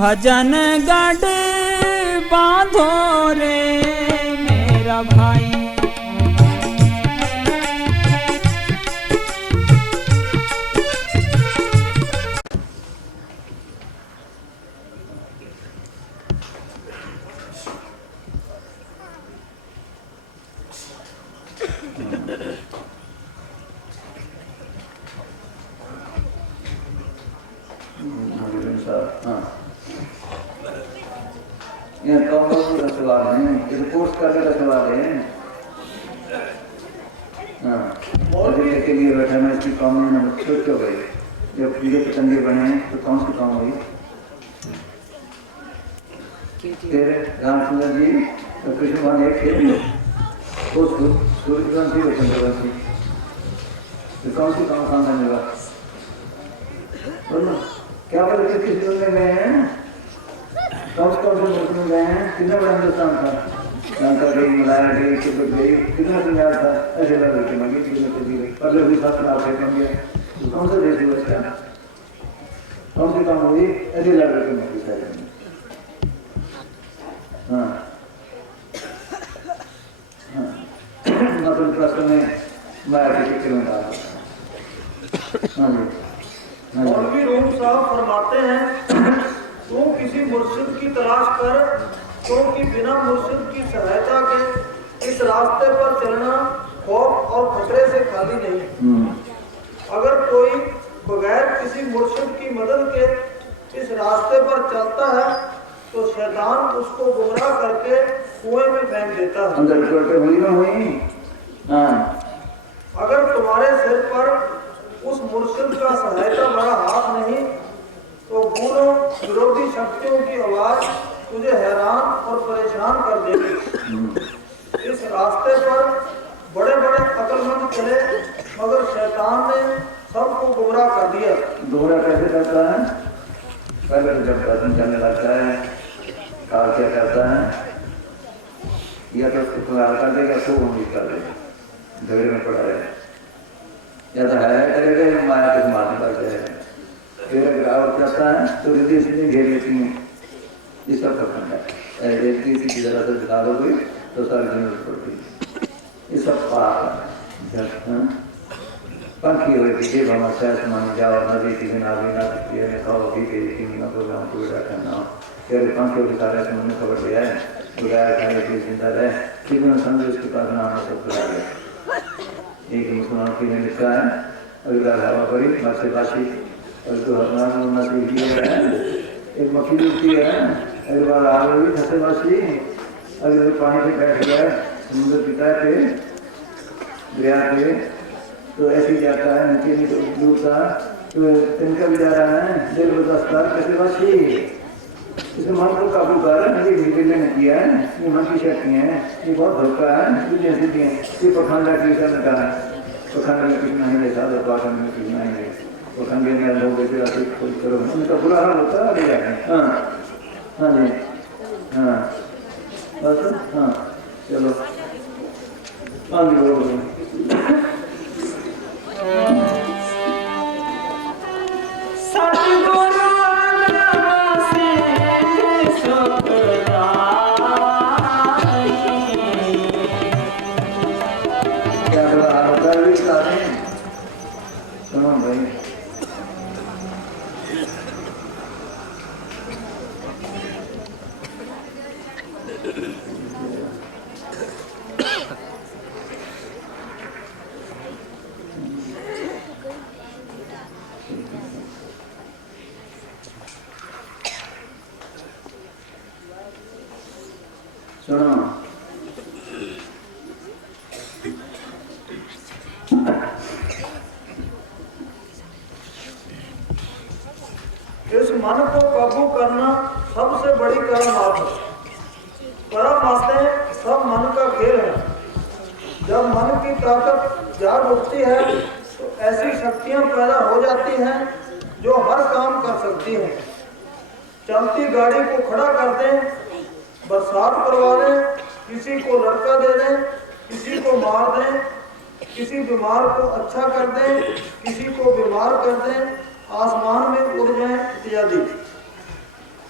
भजन गढ़ बांधो रे मेरा भाई, ये कॉमन का सवाल है, ये कोर्स करने का सवाल है। हाँ, और के लिए बैठा मैं इसकी कॉमन नंबर छोड़ क्यों गई? जब कीड़े पतंगे बने तो कौन सी काम हुई? तेरे रामचंद्र जी और कृष्ण भगवान एक थे, वो सूर्यवंशी और चंद्रवंशी, तो कौन सी काम करने वाला? बोलो क्या बोले किस में गए हैं? कौन से मुल्क में गए हैं? कितना बड़ा हिंदुस्तान था? लंका गई, मलाया गई, तिब्बत गई, कितना दुनिया था? ऐसे लग के मंगी चली गई, पहले हुई 7 लाख से कम गया। कौन सा देश हुआ इसका? कौन सी काम हुई? ऐसे लग के मंगी सारी। हाँ हाँ, मतलब प्रश्न में माया के चक्कर में डाला। हाँ जी, मौलवी रूम साहब फरमाते हैं, तू किसी मुर्शिद की तलाश कर, क्योंकि बिना मुर्शिद की सहायता के इस रास्ते पर चलना खौफ और खतरे से खाली नहीं। अगर कोई बगैर किसी मुर्शिद की मदद के इस रास्ते पर चलता है तो शैतान उसको गुमराह करके कुएं में फेंक देता है। अगर तुम्हारे सिर पर उस मुर्शिद का सहायता बड़ा हाथ नहीं तो गुणों विरोधी शक्तियों की आवाज तुझे हैरान और परेशान कर देगी। इस रास्ते पर बड़े बड़े अक्लमंद चले, मगर शैतान ने सबको गुमराह कर दिया। गुमराह कैसे करता है? पहले तो जब कदम चलने लगता है, काल क्या करता है? या तो पुकार कर देगा, सो उम्मीद कर देगा, झगड़े में पड़ा रहे, या तो है करेगा या माया के मारने लग जाएगा। फिर अगर और करता है तो हृदय से घेर लेती हैं, ये सब करता है। एक की जरा से दिखा दो कोई तो सारी जरूरत पड़ती है, ये सब पाप है। पंखी हुए कि जब हम सहस मान जाओ नदी की नावी ना ये खाओ भी के तीन ना को हम पूरा करना फिर पंखियों के सारे से मुझे खबर दिया है तो गाय खाने की चिंता रहे कि मैं समझ उसके पास नाम सब बुला गया। एक मुसलमान की ने लिखा है अगर हवा पड़ी मत्स्य बासी और तो हरनाम मछली है, एक मछली उठती है, अगर बार आग भी फंसे मछली, अगर पानी से बैठ गया समुद्र पिता के दरिया पे तो ऐसे ही जाता है, नीचे नहीं डूबता तो तिनका भी जा रहा है, दिल बदस्तार कैसे मछली इसे मन को काबू कर मेरी भिड़े ने किया है, ये मन की शक्ति है, ये बहुत धोखा है, तुझे सिद्धि है, ये पखंडा की का है, पखंड में कुछ नहीं है, साधु पाखंड में कुछ नहीं है, पखंडे में लोग ऐसे आते खोज करो, उनका बुरा हाल होता है, जाए हाँ हाँ जी हाँ बस हाँ चलो हाँ जी बोलो इस मन को काबू करना सबसे बड़ी करामात है। करामातें सब मन का खेल है। जब मन की ताकत जाग उठती है तो ऐसी शक्तियां पैदा हो जाती हैं जो हर काम कर सकती हैं। चलती गाड़ी को खड़ा कर दें, बरसात करवा दें, किसी को लड़का दे दें, किसी को मार दें, किसी बीमार को अच्छा कर दें, किसी को बीमार कर दें, आसमान में उड़ जाएं इत्यादि।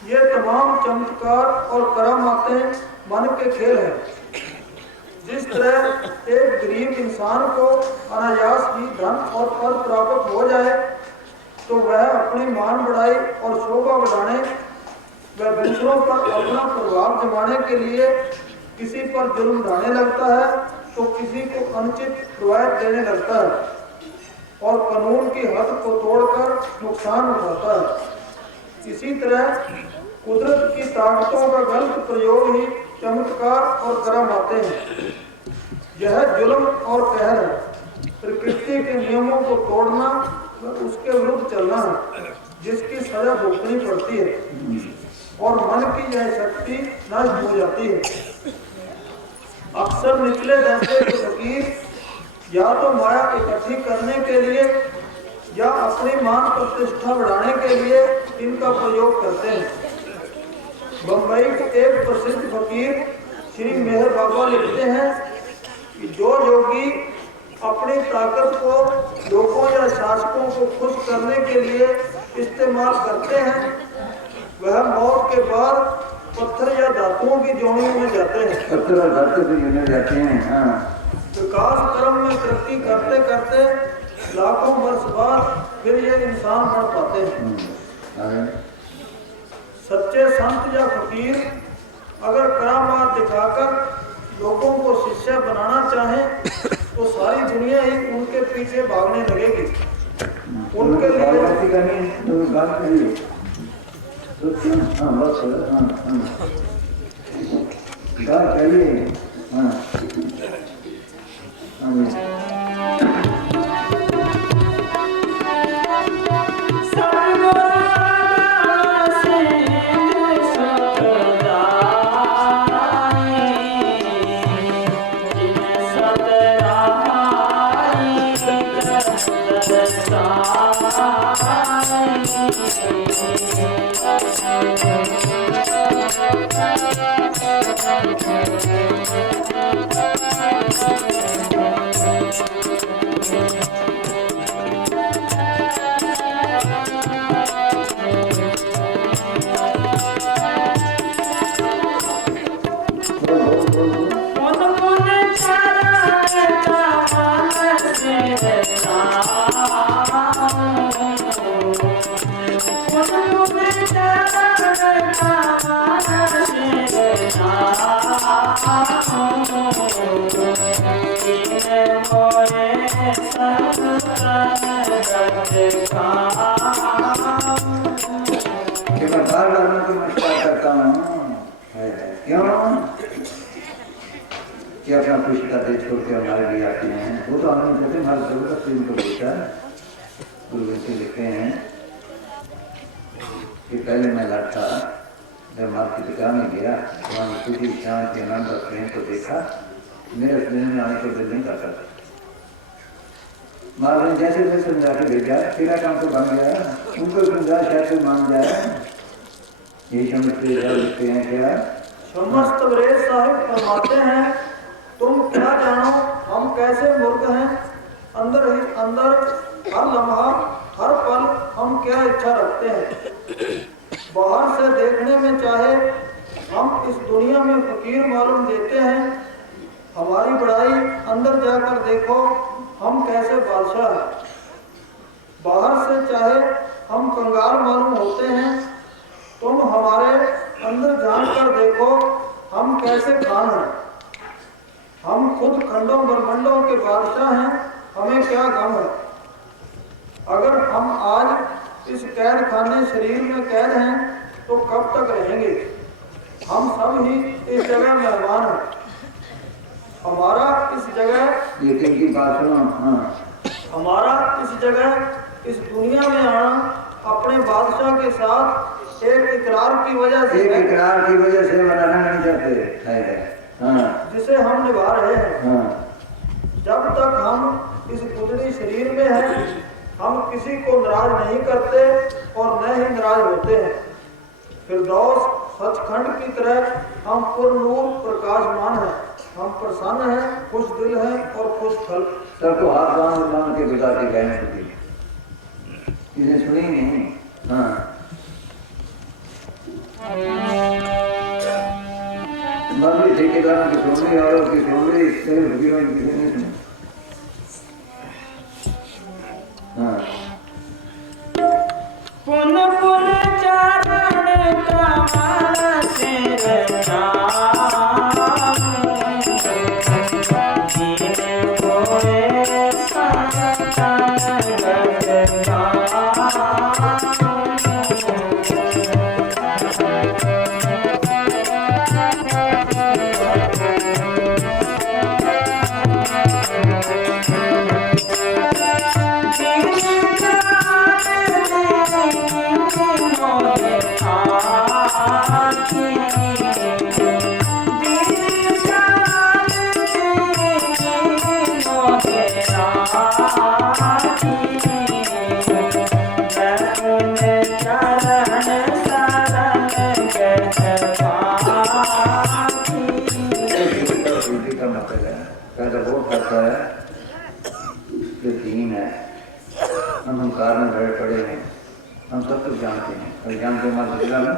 ये तमाम चमत्कार और करामातें मन के खेल हैं। जिस तरह एक गरीब इंसान को अनायास ही धन और पद प्राप्त हो जाए तो वह अपनी मान बढ़ाई और शोभा बढ़ाने व दूसरों पर अपना प्रभाव जमाने के लिए किसी पर जुल्म ढाने लगता है तो किसी को अनुचित रिवायत देने लगता है और कानून की हद को तोड़कर नुकसान उठाता है। इसी तरह कुदरत की ताकतों का गलत प्रयोग ही चमत्कार और करामाते हैं। यह जुल्म और कहर है। प्रकृति के नियमों को तोड़ना व उसके विरुद्ध चलना है, जिसकी सजा भुगतनी पड़ती है और मन की यह शक्ति नष्ट हो जाती है। अक्सर निचले दर्जे के फकीर या तो माया इकट्ठी करने के लिए या अपनी मान प्रतिष्ठा बढ़ाने के लिए इनका प्रयोग करते हैं। बम्बई के एक प्रसिद्ध फकीर श्री मेहर बाबा लिखते हैं कि जो योगी अपनी ताकत को लोगों या शासकों को खुश करने के लिए इस्तेमाल करते हैं वह मौत के बाद पत्थर या धातुओं की जोड़ियों में जाते हैं। पत्थर और धातु की जोड़ियों में जाते हैं। हाँ। विकास क्रम में तरक्की करते करते लाखों वर्ष बाद फिर ये इंसान बन पाते हैं। सच्चे संत या फकीर अगर करामात दिखाकर लोगों को शिष्य बनाना चाहें तो सारी दुनिया ही उनके पीछे भागने लगेगी। उनके क्या खुशी का देश छोड़ के हमारे लिए आते हैं। वो तो हमें कहते हैं हमारे जरूरत से इनको बेटा गुरु से लिखते हैं कि पहले मैं लड़का जब माँ की दुकान में गया वहाँ खुशी शांत के आनंद और प्रेम को देखा मेरे दिन में आने को दिल नहीं करता था। माँ ने जैसे जैसे समझा के भेजा तेरा काम तो बन गया उनको समझा शायद मान जाए यही समझते लिखते हैं। क्या समस्त वरेद साहिब फरमाते हैं तुम क्या जानो हम कैसे मूर्ख हैं। अंदर ही अंदर हर लम्हा हर पल हम क्या इच्छा रखते हैं। बाहर से देखने में चाहे हम इस दुनिया में फकीर मालूम देते हैं, हमारी बड़ाई अंदर जाकर देखो हम कैसे बादशाह हैं। बाहर से चाहे हम कंगाल मालूम होते हैं, तुम हमारे अंदर जानकर देखो हम कैसे खान हैं। हम खुद खंडों ब्रह्मंडों के बादशाह हैं, हमें क्या गम है। अगर हम आज इस कैद खाने शरीर में कैद हैं तो कब तक रहेंगे। हम सब ही इस जगह मेहमान हैं। हमारा इस जगह ये की बात सुनो। हमारा इस जगह इस दुनिया में आना अपने बादशाह के साथ एक इकरार की वजह से मनाना नहीं चाहते जिसे हम निभा रहे हैं। जब तक हम इस गुजरी शरीर में हैं, हम किसी को नाराज नहीं करते और न ही नाराज होते हैं। फिरदौस सचखंड की तरह हम पूर्ण नूर प्रकाशमान हैं। हम प्रसन्न हैं, खुश दिल हैं और खुश फल। सबको हाथ बांध के गुजारती गए होती, किसी सुनी नहीं। हाँ, मंदिर ठेकेदार की सुन ली और उसकी सुन ली, तेरे भूखी में किसी नहीं सुनी। हाँ, पुन पुन चरण कमल सिर नाम, दीन होए संतन जगताम। हम कार में भरे पड़े हैं, हम सब कुछ जानते हैं और जानते हमारे जिला में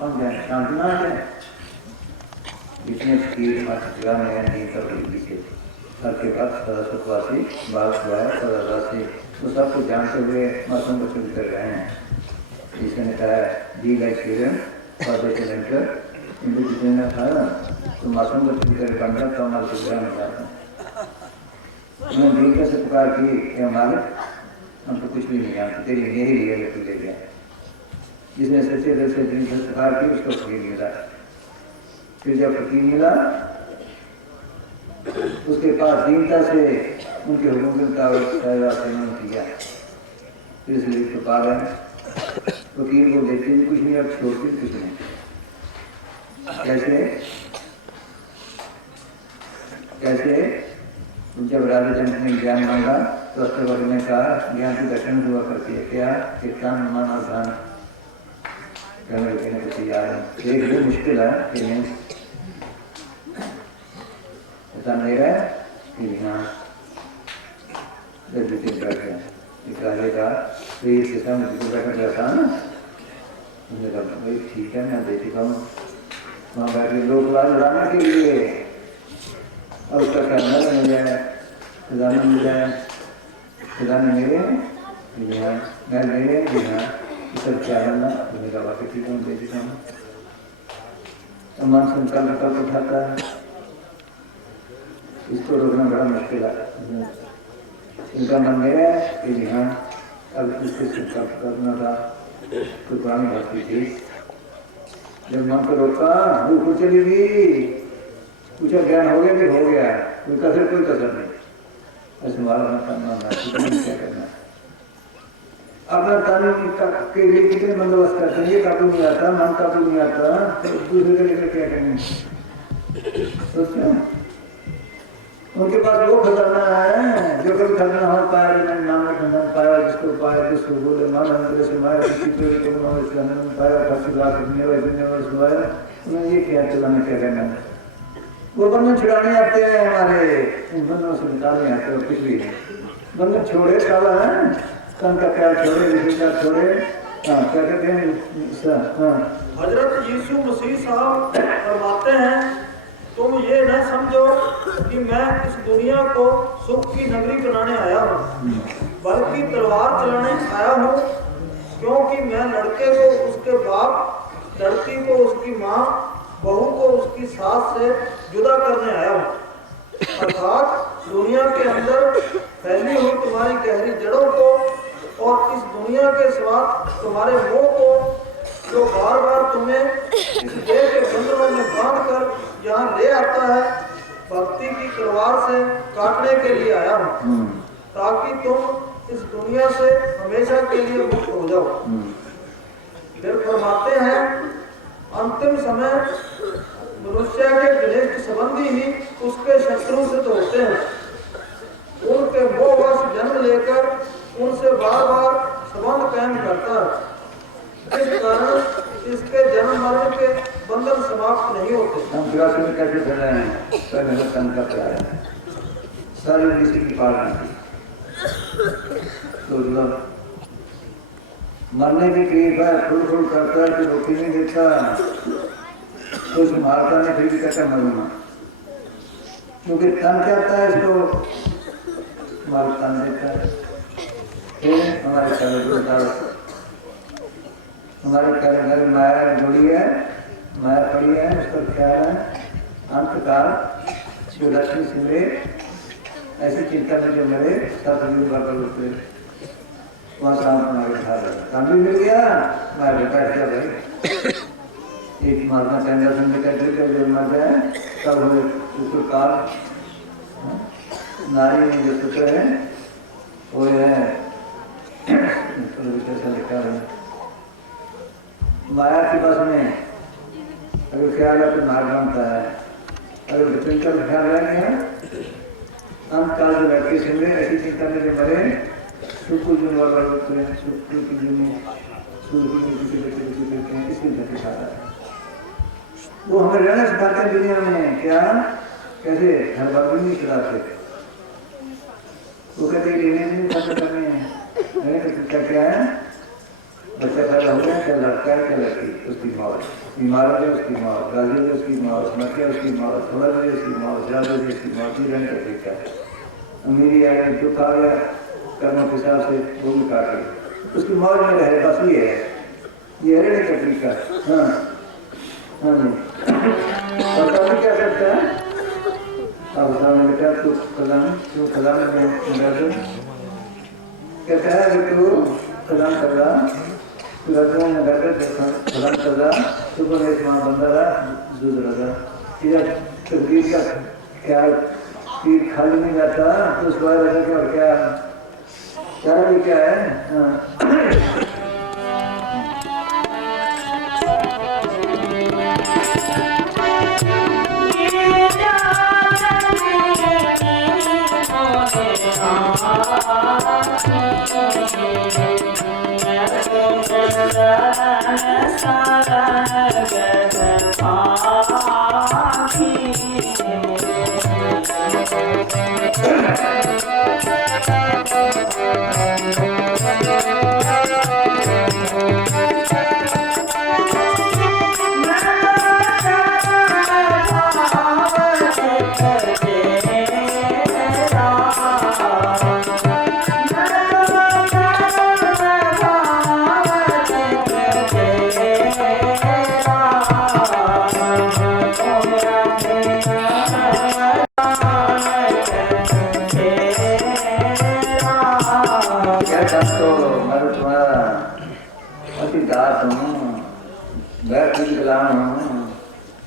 हम जाए शांति ना आ जाए। जितने स्कीर हमारे जिला में है नहीं कर लीजिए, सबके पास सदा सुखवासी बात हुआ है सदासी, तो सब कुछ जानते हुए मौसम को शुरू कर रहे हैं। जिसने कहा डी लाइक लेंटर इनको जिसने ने कहा तो मौसम को शुरू कर बंदा तो हमारे जिला में जाता उन्होंने दिल कैसे पुकार की मालिक हम तो कुछ भी नहीं जानते, तेरी मेरी लिए लेके ले गया। जिसने सच्चे दिल से दिल से पुकार की उसको फकीर मिला। फिर जब फकीर मिला उसके पास दीनता से उनके हुक्म का सेवन किया। फिर इसलिए छुपा रहे फकीर को देते भी कुछ नहीं और छोड़ते भी कुछ नहीं। कैसे कैसे जब राजा जनक ने ज्ञान मांगा तो अष्टवक्र ने कहा ज्ञान की दर्शन हुआ करती है क्या, कीर्तन मान और ध्यान कहने कहने को तैयार है। एक भी मुश्किल है कि नहीं ऐसा नहीं रहा कि हाँ जब बीते बैठ गया एक राजे का तो ये किसान बैठा रहता है ना, उन्होंने कहा भाई ठीक है मैं दे चुका हूँ वहाँ बैठ के लोग लड़ाने के लिए और उसका करना मिल जाए खजाना मिल जाए, खजाने मेरे मैं मेरे सब क्या करना तुम्हें का बाकी ठीक है दे देता हूँ। सम्मान संकल्प कब उठाता है, इसको रोकना बड़ा मुश्किल है। इनका मन मेरा है कि हाँ अब इसके संकल्प करना था तो पुरानी भक्ति थी। जब मन को रोका वो चली गई, पूछा ज्ञान हो गया कि हो गया, कोई कसर नहीं। ऐसे वाला क्या करना अपना कानून के लिए कितने बंदोबस्त करते हैं, ये काबू नहीं आता, मन काबू नहीं आता, तो दूसरे को लेकर क्या करेंगे सोचते हैं। उनके पास वो खजाना है जो कभी खजाना हो पाया नाम खजाना पाया, जिसको पाया जिसको बोले मान अंदर से माया किसी को पाया उन्होंने ये क्या चलाने क्या करना है। वो बंधन छुड़ाने आते हैं हमारे, उन बंधनों से निकालने आते हैं कुछ भी नहीं। बंधन छोड़े काला है तन का प्यार छोड़े विशेषता छोड़े। हाँ क्या कहते हैं हजरत यीशु मसीह साहब फरमाते हैं तुम ये न समझो कि मैं इस दुनिया को सुख की नगरी बनाने आया हूँ, बल्कि तलवार चलाने आया हूँ। क्योंकि मैं लड़के को उसके बाप, लड़की को उसकी माँ, बहू को उसकी सास से जुदा करने आया हूँ। अर्थात दुनिया के अंदर फैली हुई तुम्हारी गहरी जड़ों को और इस दुनिया के स्वाद तुम्हारे मोह को जो बार बार तुम्हें इस देह के बंधनों में बांध कर यहाँ ले आता है, भक्ति की तलवार से काटने के लिए आया हूँ, ताकि तुम इस दुनिया से हमेशा के लिए मुक्त हो जाओ। फिर फरमाते हैं अंतिम समय मनुष्य के घनिष्ठ संबंधी ही उसके शत्रु सिद्ध होते हैं। जन्म लेकर उनसे बार बार संबंध कायम करता है। इस कारण इसके जन्म मरण के बंधन समाप्त नहीं होते। हम विरासत में कैसे चल रहे हैं? पहले तो तन का प्यार है, सारी किसी की पालना की। तो मरने की क्रिया है, फुल फुल करता है कि रोटी नहीं देता, तो उस मारता ने फिर भी कहता मरूंगा, क्योंकि तन कहता है इसको मार तन देता है। फिर हमारे घर माया जुड़ी है, माया पड़ी है, उसका ख्याल है अंतकाल जो लक्ष्मी सिमरे ऐसी चिंता में जो मरे सतयुग का उतरे वहाँ शाम हमारे खा रहे काम भी मिल गया। मैं बैठ गया भाई, एक महात्मा चंद्र सिंह कहते थे जो मर जाए तब हुए उसको काल नारी जो पुत्र है वो है लिखा है माया की बस में अगर ख्याल है तो मार्ग बनता है, अगर विपिंकर ख्याल रह गया अंत काल जो लड़के सिमरे ऐसी चिंता में जो मरे सुखु जुन वाला सुखु की जुनी इसकी गति खा रहा है। वो हमें रहना सिखाते हैं दुनिया में क्या कैसे घर बार भी नहीं चलाते। वो कहते हैं खत्म करने क्या है, बच्चा पैदा हो गया, क्या लड़का है क्या लड़की, उसकी मौत, बीमार हो गया उसकी मौत, गाजी हो उसकी मौत, मर उसकी मौत, थोड़ा देर उसकी मौत, ज्यादा देर उसकी मौत, ही रहने का तरीका है। अमीरी आ गई दुख आ गया कर्मों के हिसाब से वो भी काट गई, उसकी मौत में रहे, बस ये रहने का तरीका। हाँ हाँ जी, पता नहीं क्या करता है अब बताने बेटा तू खजान में कहता है कि तू खजान कर रहा खजान कर रहा सुबह में वहाँ बंदा रहा दूध रहा तकदीर का ख्याल तीर खाली नहीं जाता तो उसके बाद रखा क्या और क्या भी क्या है।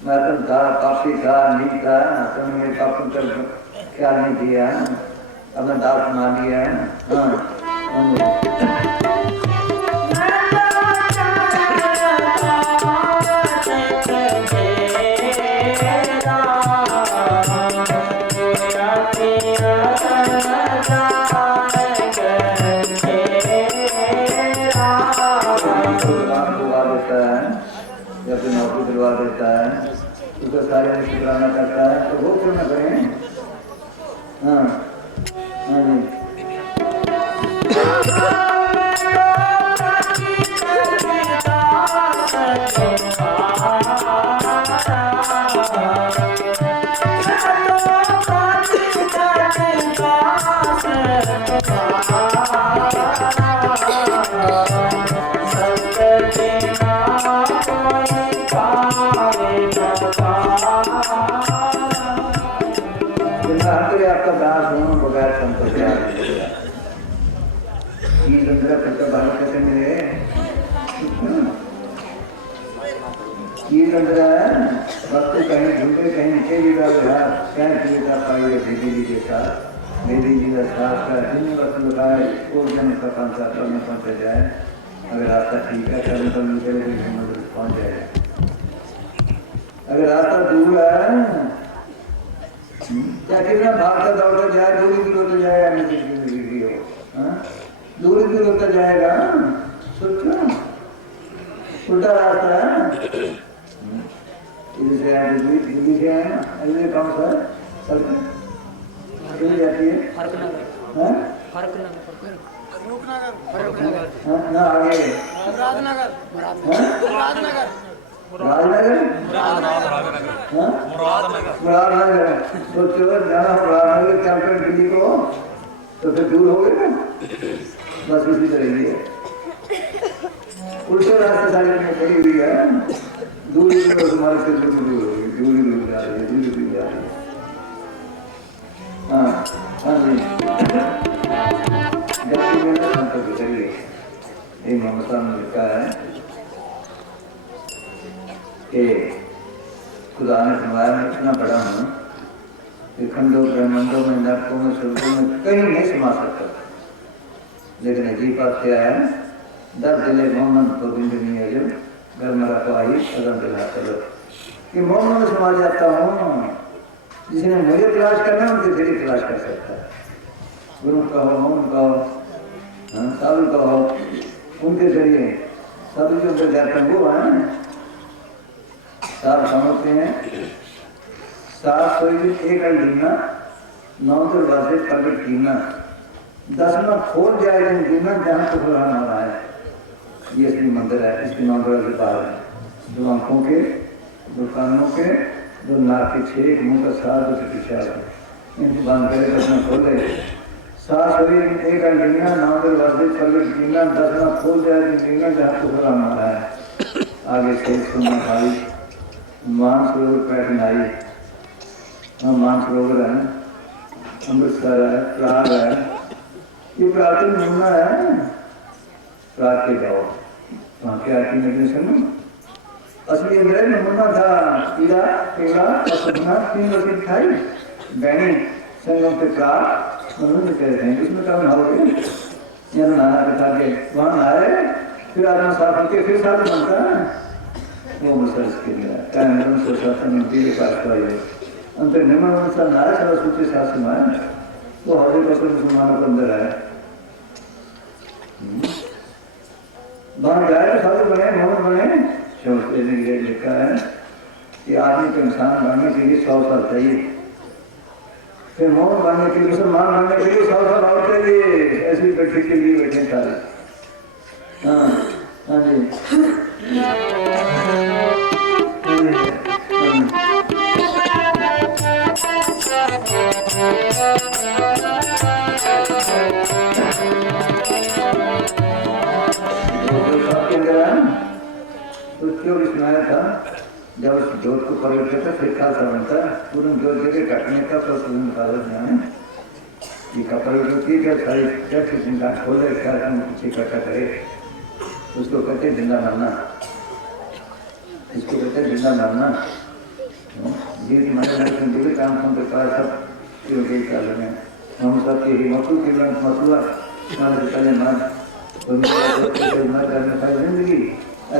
मैं तुम था पापी था नहीं था, तुमने मेरे पापी का ख्याल नहीं किया, अब मैं दास मान लिया है। नौकरी दिलवा देता है, उसको सारे निष्ठिकाना करता है, तो वो क्यों न करें। हाँ हाँ जी, आपका दास हूँ बगैर संतोष कैसे मिले वक्त कहीं ढूंढे कहीं नीचे भी पाई दीदी जी के साथ दीदी जी का साथ का वक्त लगाए वो जन का पंचायत में पहुंच जाए। अगर रास्ता ठीक है कर्म तो निकले पहुंच जाए, अगर रास्ता दूर है क्या कितना भागता दौड़ता जाए 2 किलो तो जाए। दूर दूर होता जाएगा। सोचो उल्टा रास्ता है। इधर से आए दिल्ली से आए ना, अगले कौन सा सड़क चली जाती है? हाँ? हाँ, ना आगे राजनगर। मुरादनगर। सोचो जाना मुरादनगर चलकर दिल्ली को तो फिर दूर हो गए ना। बस इसी तरह ही है, उल्टे रास्ते सारी में पड़ी हुई है। दूर तुम्हारे से दूर हो गई, दूर जा रही है, दूर जा रही है। हाँ हाँ जी, जब मेरा संपर्क करिए। एक ममता ने लिखा है कि खुदा ने फरमाया मैं इतना बड़ा हूँ कि खंडों ब्रह्मांडों में, नरकों में, स्वर्गों में कहीं नहीं समा सकता। लेकिन अजीब बात क्या है, दर दिले मोहम्मद को बिंदनी है जो घर मरा को आई कदम दिला चलो कि मोहम्मद में समा जाता हूँ। जिसने मुझे तलाश करना है उनकी तेरी तलाश कर सकता है। गुरु कहो, मोहन कहो, साधु कहो, उनके जरिए साधु जो उनके जाते हैं वो है। साथ समझते हैं, सात सोई एक गिनना, 9 दरवाजे प्रकट कीना, 10वां खोल जाए गिनना जहाँ तो खुला रहा है। ये असली मंदिर है, इसके 9 दरवाजे बाहर है। 2 आंखों के, 2 कानों के, 2 नाक के 6, 1 मुंह का 7, 2 पिशाब है। इनको बंद करे तो अपना खोले। सात सोई एक गिनना, 9 दरवाजे प्रकट कीना, 10वां खोल जाए गिनना जहाँ तो खुला रहा है। आगे से सुनना भाई मानसरोवर पैटनाई, हाँ मानसरोवर है, अमृतसर है, प्राग है, ये प्राचीन नमूना है। प्राग के जाओ वहाँ के आरती में सुनो। असली अंग्रेज नमूना था पीला केला और सपना 3 रोटी खाई बैनी संगम पे प्राग उन्होंने कहते हैं इसमें कम ना हो गए। यहाँ नाना पिता के वहाँ नहाए, फिर आदमी साफ होके फिर साफ बनता है। वो मसर्स के लिए टाइम सोचा मिलती है पास पाई अंतर निर्माण अनुसार नारा सरस्वती शास्त्र में वो हज़ार % मुसलमानों को अंदर आया। वहाँ जाए तो साधु बने, मोहन बने। शौकत ने लिखा है कि आदमी को इंसान बनने के लिए 100 साल चाहिए, फिर मोहन बनने के लिए, मुसलमान बनने के लिए 100 साल और चाहिए। ऐसी बैठे के लिए बैठे सारे। हाँ हाँ जी, तो क्यों सुनाया था जब उस जोत को पकड़ था फिर क्या समझता पूर्ण जोत के कटने का प्रसन्न निकाला जाए कि कपड़े जो की क्या सारी जट जिंदा खोले क्या पीछे इकट्ठा करे उसको कहते जिंदा मरना। इसको कहते जिंदा मरना। जीवित मरने के काम हम के पास सब क्यों के काल में हम सब के ही मकू की रंग मसुआ माने से पहले मर करने का जिंदगी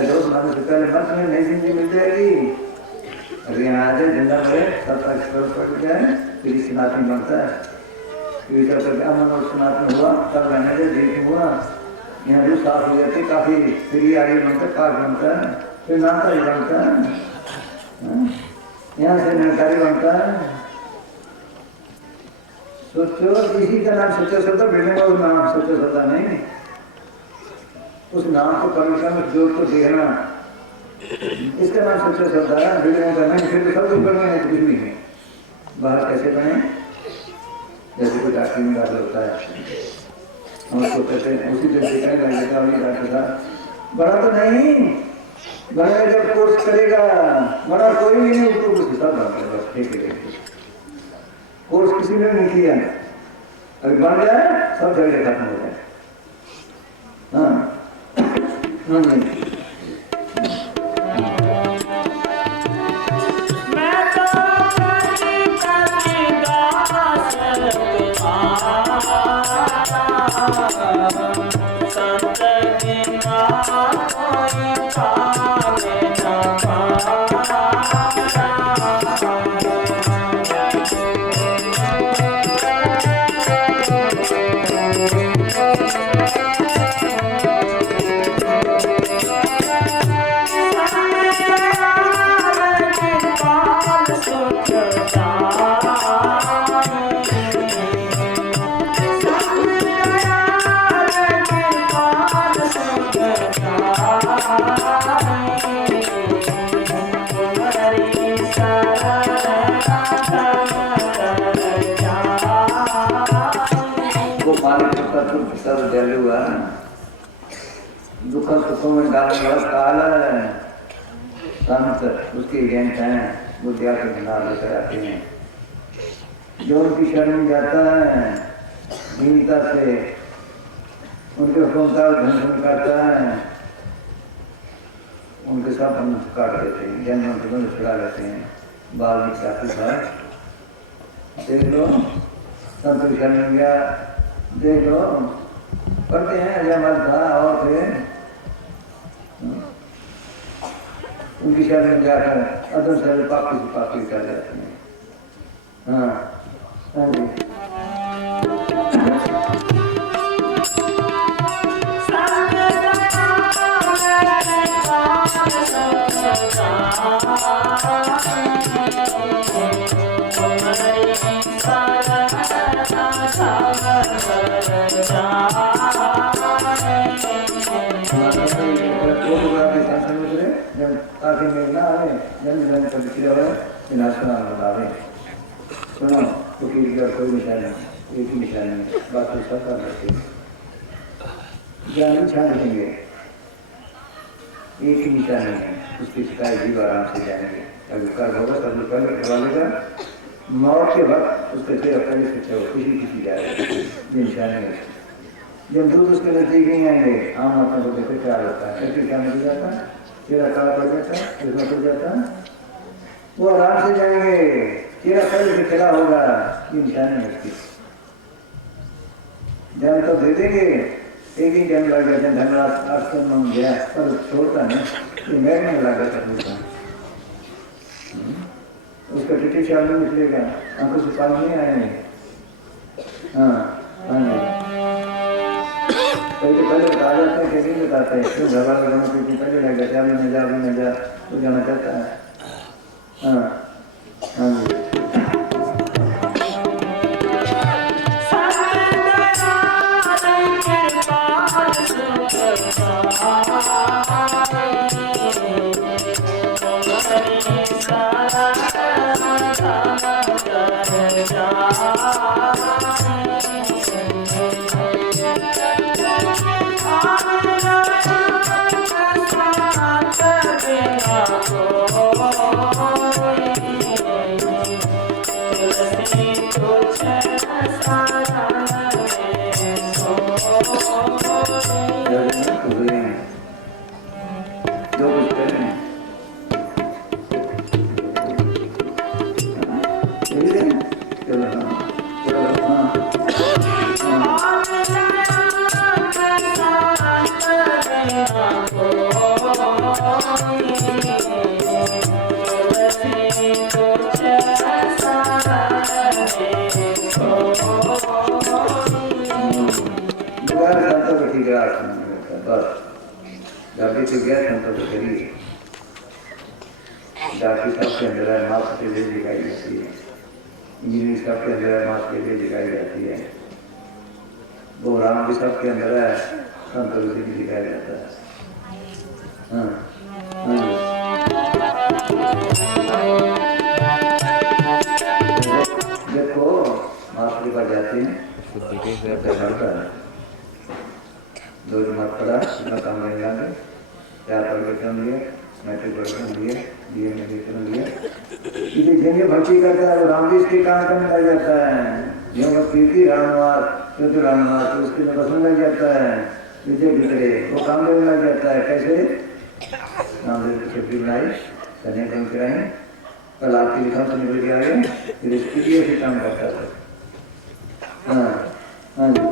रोज माने से पहले मत में नई जिंदगी मिल जाएगी। अगर यहाँ आ जाए जिंदा मरे तब तक पड़ जाए फिर सनातन बनता है। फिर अमन और सनातन हुआ तब रहने से देख हुआ यहाँ जो साफ हो जाती काफी फिर आगे बनता है, पाक बनता है, फिर नामदारी बनता है, यहाँ से नकारी बनता है। सोचो इसी का नाम सच्चा सौदा बिल्डिंग का नाम सच्चा सौदा नहीं। उस नाम को परमेश्वर में जोड़ को देखना इसका नाम सच्चा सौदा है। बिल्डिंग का नहीं, फिर तो सब कुछ बने हैं, कुछ भी नहीं। बाहर कैसे बने? जैसे कोई डॉक्टर में डाल होता है हम उसको कहते हैं उसी जैसे कहने लगेगा डॉक्टर साहब बड़ा तो नहीं, बड़ा जब कोर्स करेगा बड़ा कोई भी नहीं, उसको कुछ हिसाब बनता है। ठीक है, कोर्स किसी ने नहीं किया, अभी बन जाए सब झगड़े खत्म हो जाए। हाँ नहीं वो मालिक का तू सब जल हुआ दुख सुखों में डालने वाला काल है संत उसके एजेंट हैं वो दिया के बना लेकर आते हैं जो उनकी शरण में जाता है दीनता से उनके हुक्म का धन करता है उनके साथ हम काट देते हैं जन्म के बंद छुड़ा लेते हैं बाल भी चाहते था देख लो संत की शरण में गया देख लो पढ़ते हैं अजय था और फिर उनकी शरण में जाकर अदर से पापी कर जाते हैं। हाँ हाँ जी ताकि मेघना आवे जन जन कभी किया हुआ विनाशना बतावे सुनो तो की कोई निशान नहीं एक ही निशान नहीं बाकी सब कर सकते ज्ञान छाड़ देंगे एक ही निशान नहीं है उसकी शिकायत जीव आराम से जाएंगे अगर कर होगा सब पहले करवा लेगा मौत के वक्त उसके चेहरा पहले से खुशी खुशी जाएगा ये निशान नहीं है जब दूध उसके नजदीक नहीं आएंगे आम आदमी को देखते क्या होता है ऐसे क्या मिल जाता है चेहरा काला पड़ जाता है इसमें पड़ जाता है वो आराम से जाएंगे चेहरा पहले से खिला होगा ये निशानी है उसकी जन तो दे देंगे एक ही जन लग गया धन्यवाद आश्रम में गया पर छोड़ता नहीं ये मैं नहीं लगा सकता उसका टिटी चाल नहीं निकलेगा हमको सिपाही नहीं आएंगे हाँ हाँ कई तो पहले बता जाते हैं कि नहीं बताते हैं क्यों घर वाले दोनों के पहले लग जाते हैं न जा तो जाना चाहता है हाँ हाँ जी जाति से गया संत तो करिए जाति सबके अंदर है माँ के लिए दिखाई जाती है इंजीनियर सबके अंदर है माँ के लिए दिखाई जाती है वो राम भी सबके अंदर है संत भी दिखाया जाता है हाँ हाँ देखो मास्टर पर जाते हैं दो जमात पढ़ा इतना काम नहीं लागे 4 परिवर्तन लिए मैट्रिक परिवर्तन लिए बीए में एडमिशन लिए इसे जिन्हें भक्ति करता है राम जी इसके काम करने लग जाता है जो कीर्ति रामवास शुद्ध रामवास तो उसके में बसने लग जाता है विजय भीतरे वो काम करने लग जाता है कैसे नामदेव की छुट्टी बनाई कन्या काम कराएं कल आपकी लिखा तो निकल के आगे फिर इसके लिए भी काम करता था हाँ हाँ जी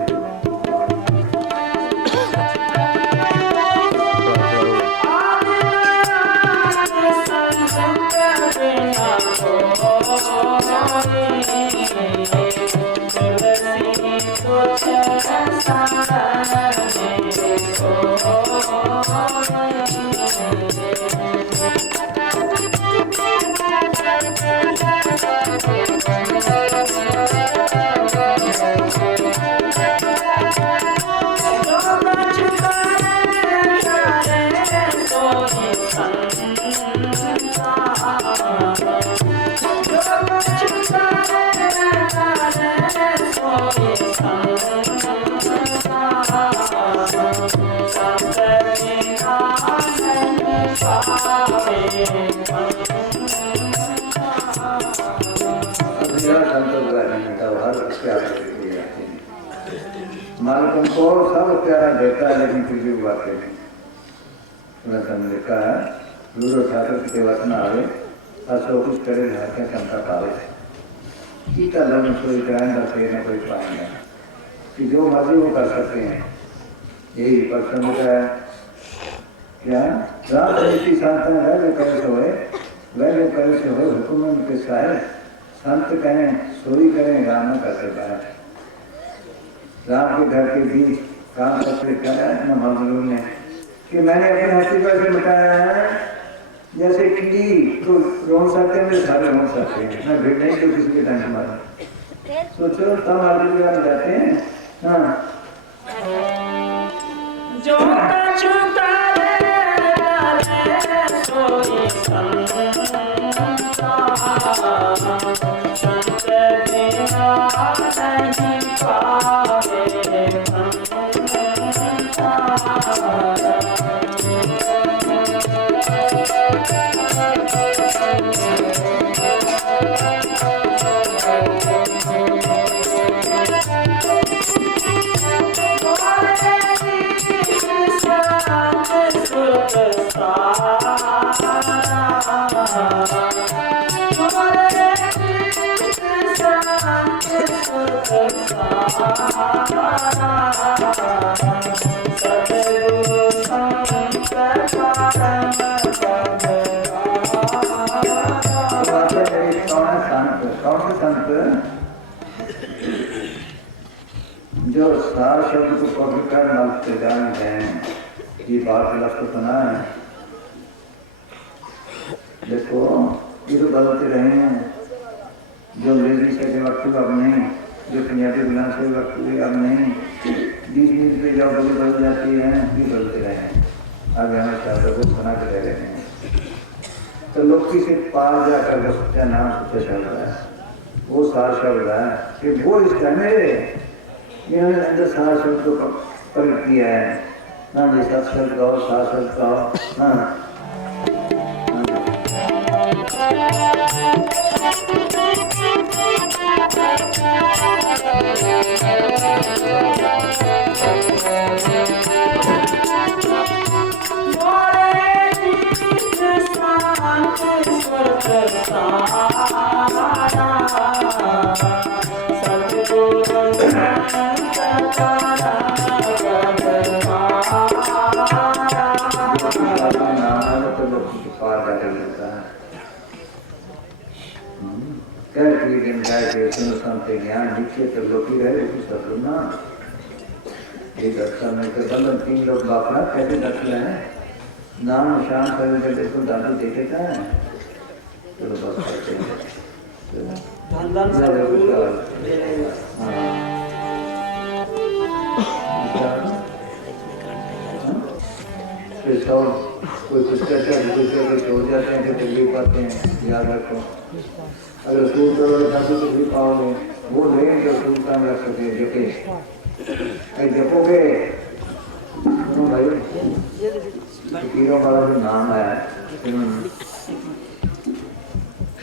Thank you. हर प्यारा मालकम को सब प्यारा देता है, लेकिन फिर भी बातें नहीं लिखा है। गुरु ठाकुर के वचन आवे और सब कुछ करे क्या क्षमता पावे गीता लग्न कोई ग्रहण करते न कोई पाएंगे कि जो मर्जी वो कर सकते हैं। यही प्रसन्न का है क्या रात नीति शांत है वे कल से होए वह वे कल से हो हुक्म के साहे संत कहें सोई करें राम न कर सकता है। राम के घर के बीच काम करते कहा न मजलूम ने कि मैंने अपने हस्ती पर से मिटाया है, जैसे कीड़ी तो रोन सकते हैं सारे रोन सकते हैं, मैं भिड़ नहीं तो किसी के टाइम मारा सोचो तब आगे भी हम जाते हैं। हाँ जो कछु करे सोई संता संत बिना नहीं पावे जो सार शब्द को पकड़कर मलते जान हैं, ये बात लफ्ज़ सुना है। देखो ये तो बदलते रहे हैं, जो अंग्रेजी से वक्त अब नहीं, जो पंजाबी बुलान से वक्त हुए अब नहीं, 20 पे जब बदल जाती है भी बदलते रहे हैं। आगे हमें शब्द को बना के रह रहे हैं तो लोग किसी पार जाकर बसता नाम सोचा चल रहा है, वो सार शब्द है कि वो इस टाइम इन्होंने अंदर सारा शब्द को प्रकट किया है ना, जैसा शब्द कहो सारा शब्द कहो। हाँ ज्ञान नीचे तो लोग रहे सब ना ये दर्शन में तो बंधन 3 लोग बापना कैसे दर्शन है नाम निशान करने के देखो दादू देखे क्या है तो बस करते हैं धन सब फिर सब कोई कुछ करते हैं दूसरे को छोड़ जाते हैं फिर तकलीफ पाते हैं। याद रखो अगर सूर तो भी पाओगे वो नहीं जो सूर काम रख सके जपे जपोगे भाई फकीरों वाला जो नाम आया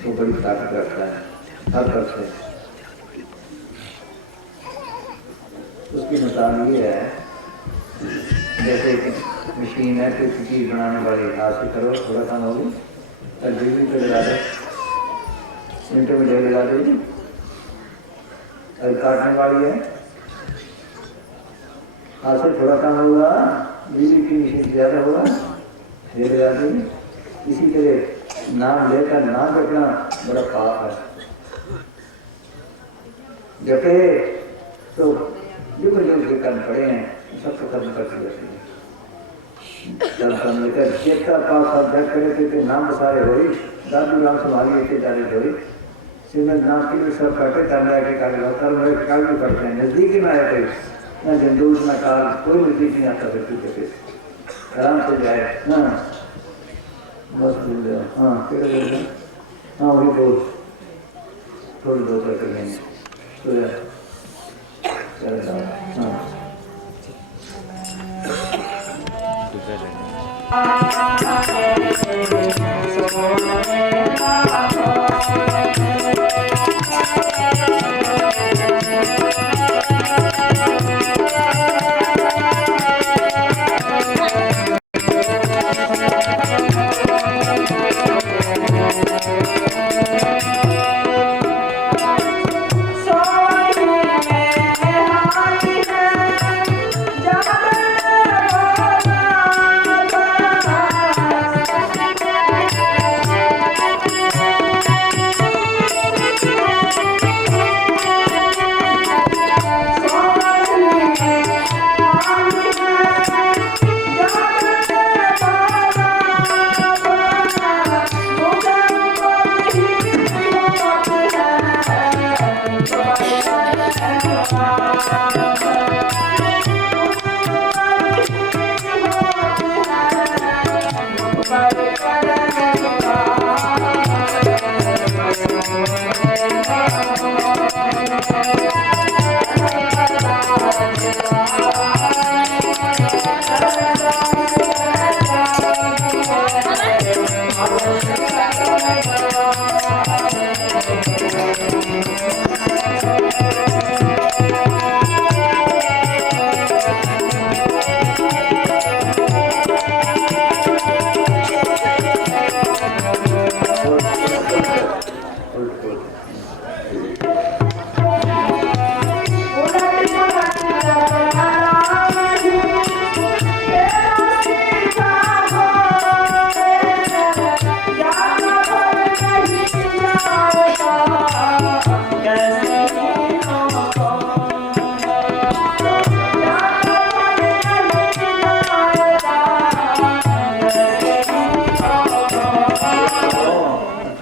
तो बड़ी ताकत रखता है हर तरफ से। उसकी मिसाल ये है जैसे मशीन है कोई चीज बनाने वाली हाथ से करो थोड़ा काम होगी और बिजली पे लगा दो मिनटों में ढेर लगा देगी। और काटने वाली है हाथ से थोड़ा काम होगा बिजली की मशीन ज्यादा होगा ढेर लगा देगी। इसी के लिए नाम लेकर नाम रखना बड़ा पाप है। जबकि तो युग युग के कर्म पड़े हैं सबको कर्म करते रहते हैं। जितना पास अध्यक्ष करे थे नाम सारे हो दादू राम संभाली इतने जारी हो श्रीमद नाम की भी सब करते तंदा के काल भी करते हैं नजदीकी में आए कोई न जंदूर न काल कोई नजदीक नहीं आता व्यक्ति के आराम से जाए ना बस बोल जाओ। हाँ फिर हाँ वही बोल थोड़ी दो कर लेंगे तो चल जाओ। हाँ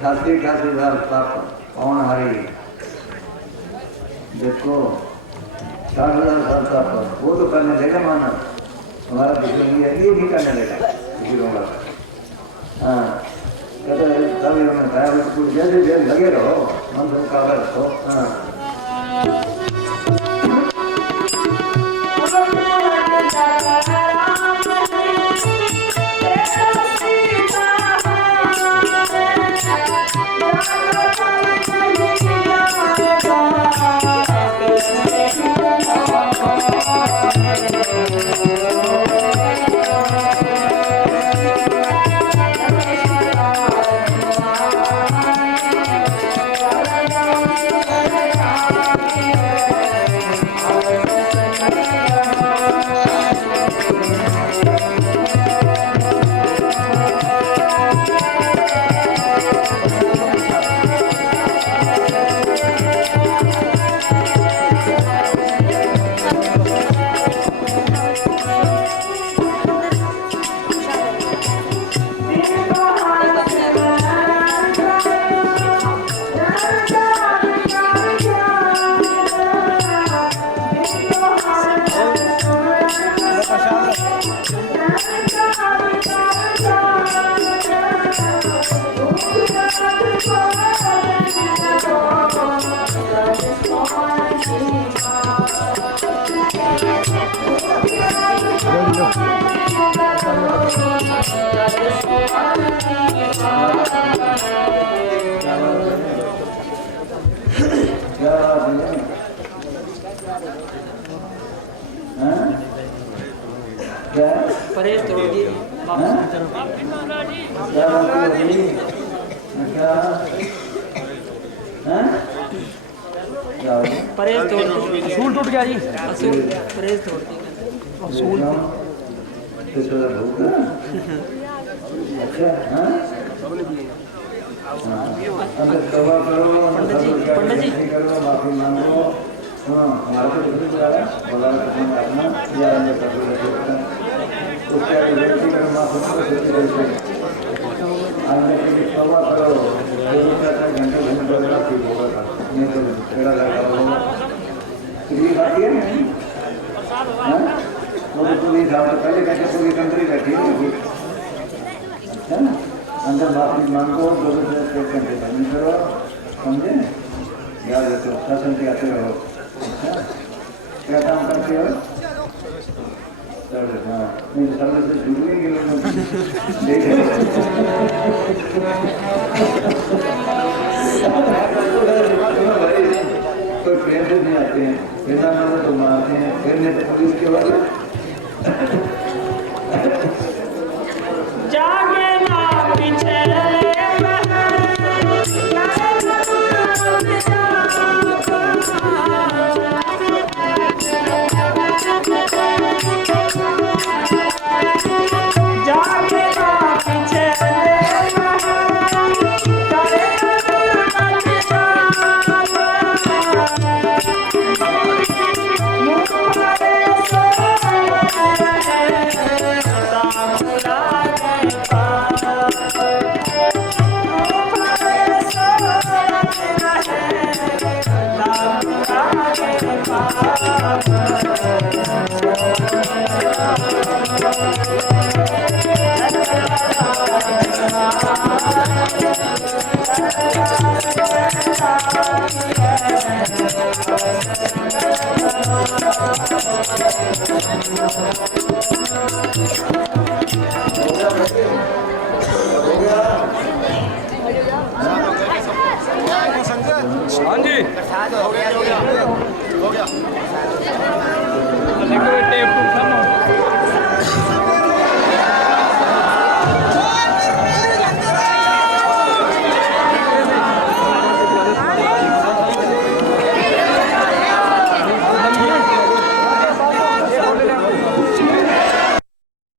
खासी खासी बार कौन हरी देखो 60,000 साल का वो तो करने देगा माना हमारा दुश्मन ये भी करने देगा किसी लोग हाँ कहते हैं तभी हमें कहा जैसे जैसे लगे रहो मन से कागज रखो हाँ परहेज तोड़ दिए परहेज तोड़ दिए असूल टूट गया जी असूल परहेज तोड़ दिए असूल अच्छा हाँ पंडित जी करो माफी मांगो हाँ हमारे को कुछ बोला अपना या उसके आगे व्यक्ति करो माफी मांगो तौबा करो घंटे घंटे ठीक होगा नहीं तो तेरा लगा फ्री बात है वो तो नहीं था पहले कहते पूरी कंट्री बैठी है ना अंदर माफी मांगो 2 से 1 घंटे बंद करो समझे याद रखो सत्संग आते रहो क्या काम करते हो हाँ नहीं सर्विस से जुड़ने के लिए देखे कोई प्रेम से नहीं आते हैं बिना नाम तो मारते हैं फिर नहीं तो पुलिस के वाले जागे ना पीछे ਹੋ ਗਿਆ ਹੋ ਗਿਆ ਹੋ ਗਿਆ